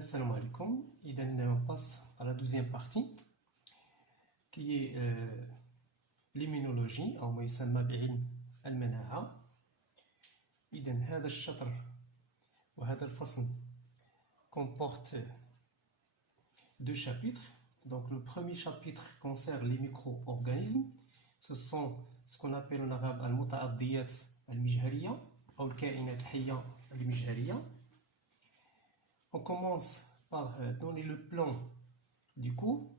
Salam alaikum. On passe à la deuxième partie qui est l'immunologie أو ما يسمى بعلم المناعة. إذا هذا الشطر وهذا الفصل comporte deux chapitres. Donc le premier chapitre concerne les micro-organismes. Ce sont ce qu'on appelle en arabe المتعضيات المجهرية أو الكائنات الحية المجهرية. On commence par donner le plan du cours.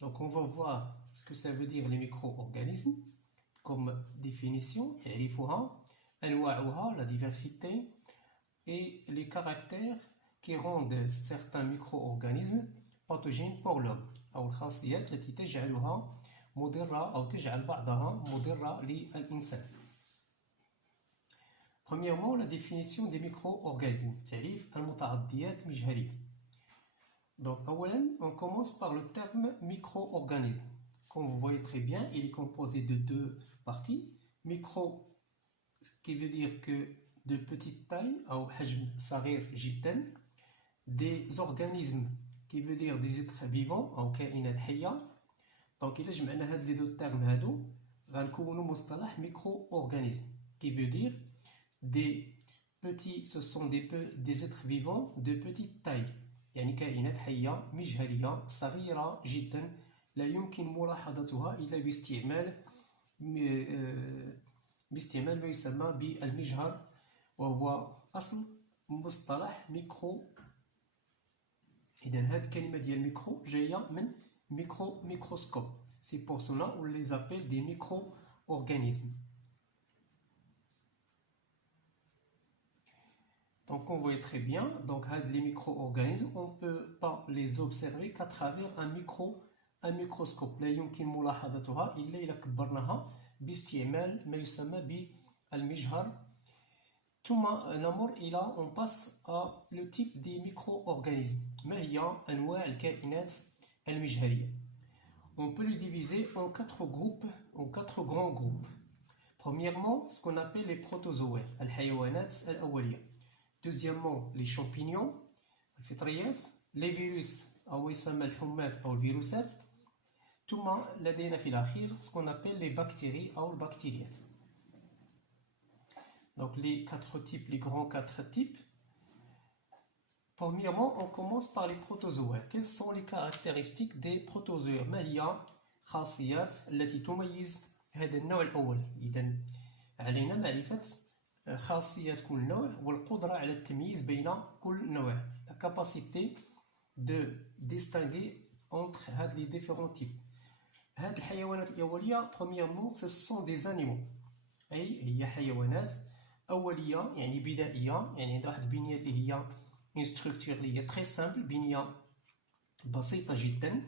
Donc on va voir ce que ça veut dire les micro-organismes comme définition, تعريفها, أنواعها, la diversité et les caractères qui rendent certains micro-organismes pathogènes pour l'homme أو الخاصيات التي تجعلها مضرة أو تجعل بعضها مضرة للإنسان. Premièrement, la définition des micro-organismes. تعريف المتعضيات مجهرية. Donc, on commence par le terme micro-organisme. Comme vous voyez très bien, il est composé de deux parties. Micro, ce qui veut dire que de petite taille, أو حجم صغير جدا. Des organismes, qui veut dire des êtres vivants, أو كائنات حية. Donc, إلا جمعنا هاد les deux termes هادو غنكونوا مصطلح micro-organisme, qui veut dire des petits, ce sont des êtres vivants de petite taille. يعني كائنات حية مجهرية صغيرة جدا لا يمكن ملاحظتها إلا باستعمال ما يسمى بالمجهر وهو أصل مصطلح ميكرو. إذا هذه الكلمة ديال ميكرو جاية من microscope. C'est pour cela qu'on les appelle des micro-organismes. Donc on voit très bien, donc les micro-organismes, on ne peut pas les observer qu'à travers un microscope. لا يمكن ملاحظتها إلا إذا كبرناها باستعمال ما يسمى بالمجهر. ثم نمر إلى on passe à le type des micro-organismes. ما هي أنواع الكائنات المجهرية. On peut le diviser en quatre groupes, en quatre grands groupes. Premièrement, ce qu'on appelle les protozoaires, الحيوانات الأولية. Deuxièmement, les champignons, الفطريات, les virus أو يسمى الحمات أو الفيروسات. ثم لدينا في الأخير ce qu'on appelle les bactéries أو البكتيريات. Donc les quatre types, les grands quatre types. Premièrement, on commence par les protozoaires. Quelles sont les caractéristiques des protozoaires? ما هي خاصيات التي تميز هذا النوع الأول؟ إذا علينا معرفة خاصيات كل نوع والقدرة على التمييز بين كل نوع. La capacité de distinguer entre les différents types. هذه الحيوانات الأولية premièrement ce sont des animaux. أي هي حيوانات أولية يعني بدائية يعني عندها واحد البنية اللي هي une structure اللي هي très simple بنية بسيطة جدا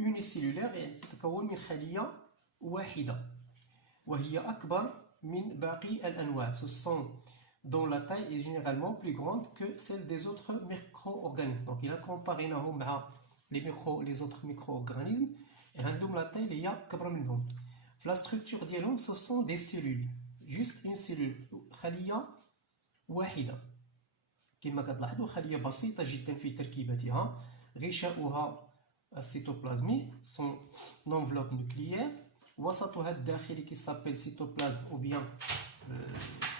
unicellulaire يعني تتكون من خلية واحدة وهي أكبر من باقي الأنواع. Ce sont dont la taille est généralement plus grande que celle des autres micro-organismes. Donc il a comparé مع les autres micro-organismes عندهم la taille اللي هي أكبر منهم. La structure ديالهم ce sont des cellules. Juste une cellule خلية واحدة. كما كتلاحظوا خلية بسيطة جدا في تركيبتها غشاؤها السيتوبلازمي son enveloppe nucléaire وسطها الداخلي qui s'appelle cytoplasme ou bien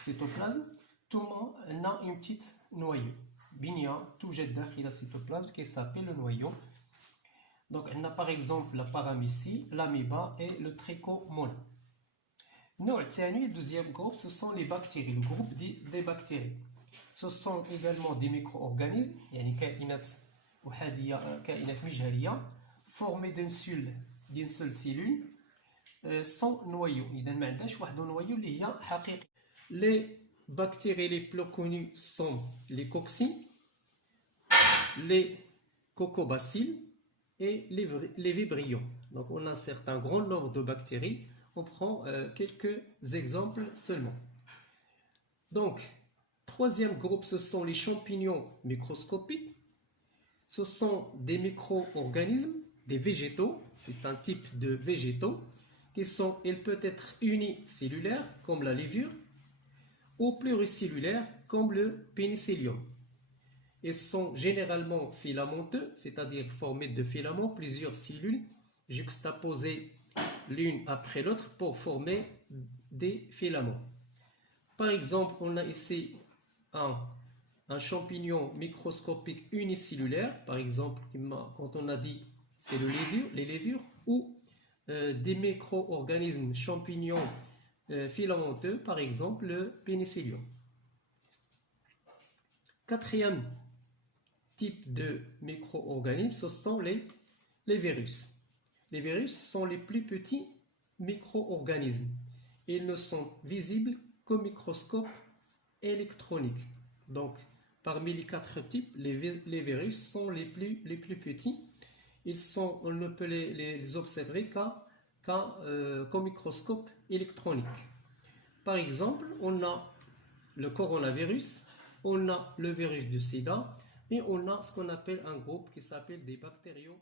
cytoplasme ثم عندنا une petite noyau بنية توجد داخل السيتوبلازم qui s'appelle le noyau. Donc عندنا par exemple la paramécie, l'amoeba et le trichomone. النوع الثاني deuxième groupe ce sont les bactéries, le groupe des bactéries. Ce sont également des micro-organismes يعني كائنات أحادية كائنات مجهرية formés d'une seule cellule sans noyau. إذا ما عندهاش واحد النويو اللي هي حقيقي. Les bactéries les plus connues sont les cocci, les cocobacilles et les vibrions. Donc on a un certain grand nombre de bactéries. On prend quelques exemples seulement. Donc troisième groupe, ce sont les champignons microscopiques. Ce sont des micro-organismes, des végétaux. C'est un type de végétaux qui sont, ils peuvent être unicellulaires comme la levure ou pluricellulaires comme le pénicillium. Ils sont généralement filamenteux, c'est-à-dire formés de filaments, plusieurs cellules juxtaposées l'une après l'autre pour former des filaments. Par exemple, on a ici un champignon microscopique unicellulaire, par exemple, quand on a dit c'est les levures, ou des micro-organismes champignons filamenteux, par exemple le pénicillium. Quatrième type de micro-organismes, ce sont les virus. Les virus sont les plus petits micro-organismes. Ils ne sont visibles qu'au microscope électronique. Donc, parmi les quatre types, les virus sont les plus petits. On ne peut les observer qu'au microscope électronique. Par exemple, on a le coronavirus, on a le virus du sida, et on a ce qu'on appelle un groupe qui s'appelle des bactériaux.